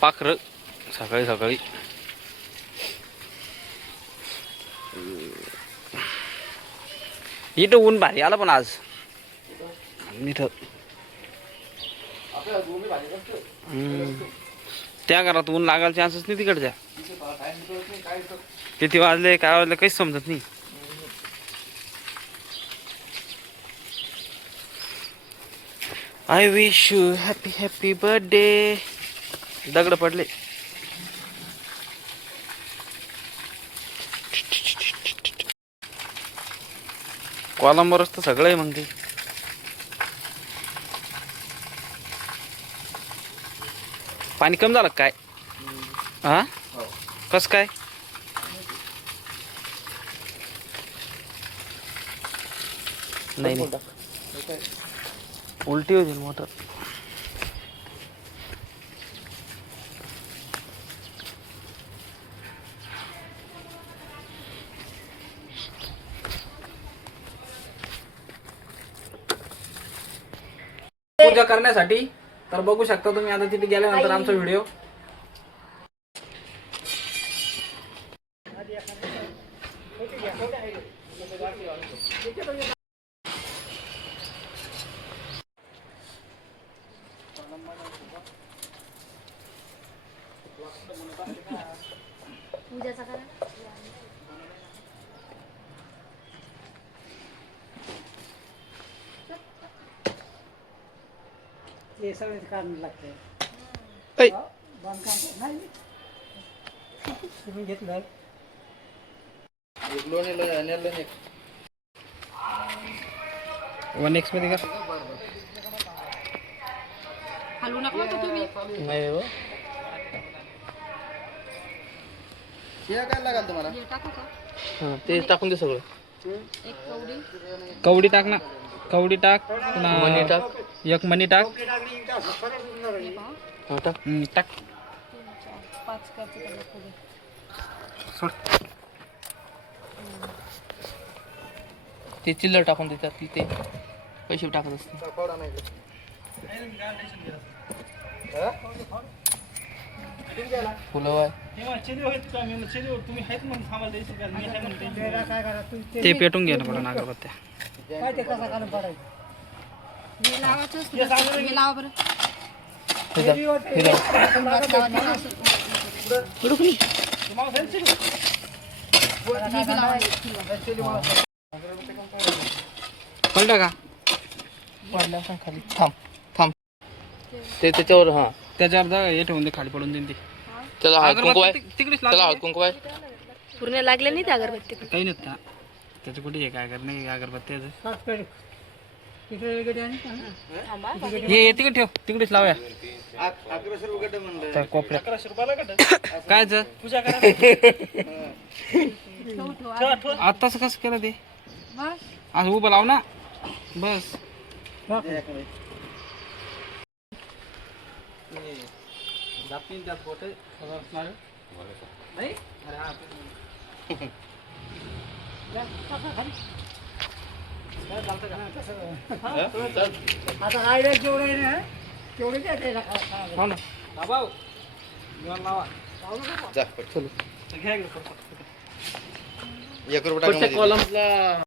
पाखरं सकाळी सकाळी. इथं ऊन भारी आला पण आज इथं. त्या घरात ऊन लागायला चान्सच नाही तिकडच्या. किती वाजले काय वाजले काहीच समजत नाही. I wish you happy happy birthday. दगड पडले. कॉलमवरच तर सगळं आहे मग ते. पाणी कमी झालं काय? हा कस काय? नाही नाही उलटी होती मोटर. पूजा करण्यासाठी तर बघू शकता तुम्ही आता तिथे गेल्यानंतर आमचा व्हिडिओ. पूजाचा करा. ते सगळे काढून लागते. बांधकाम नाही तुम्ही घेतलं. वन एक्स मध्ये का? हलवू नका तो तुम्ही. नाही हो. काय लागेल तुम्हाला? हे टाकू का? हां ते टाकून दे सगळं. एक कवडी. कवडी टाक ना. कवडी टाक. पुन्हा मनी टाक. एक मनी टाक. हां टाक. टाक. 3 4 5 करते त्याला पुढे. सोड. ते चिल्लर टाकून देतात तिथे पैसे टाकत असते. फुलं आहे. ते पेटून घ्या ना पडून अगरबत्त्या. काय ते कसं काढून पडायचं. हे लावायचं असतं. हे लावा बरं. पडलं का? पडलं असं खाली. थांब थांब. ते त्याच्यावर हां त्याच्यावर जा हे ठेवून दे खाली पडून देईन ते. त्याला हळद कुंकू आहे. त्याला हळद कुंकू आहे. पूर्ण लागले नाही त्या अगरबत्ती. काही नाही त्याचं कुठे हे काय करणे अगरबत्त्याचं. हे तिकडे ठेव तिकडेच लावूया. 1100 रुपये म्हणलं. त्या कोपऱ्यात 1100 रुपयाला कायच पूजा करा. आताच कसं केलं ते? आज उभं लाव ना बस. त्यात बोटे नाही. अरे हा आता आयडिया जेवढं आहे ना तेवढे द्या. हो ना बाबा लावा. जा, चलो घ्या. 1 रुपया टाका. कॉलमला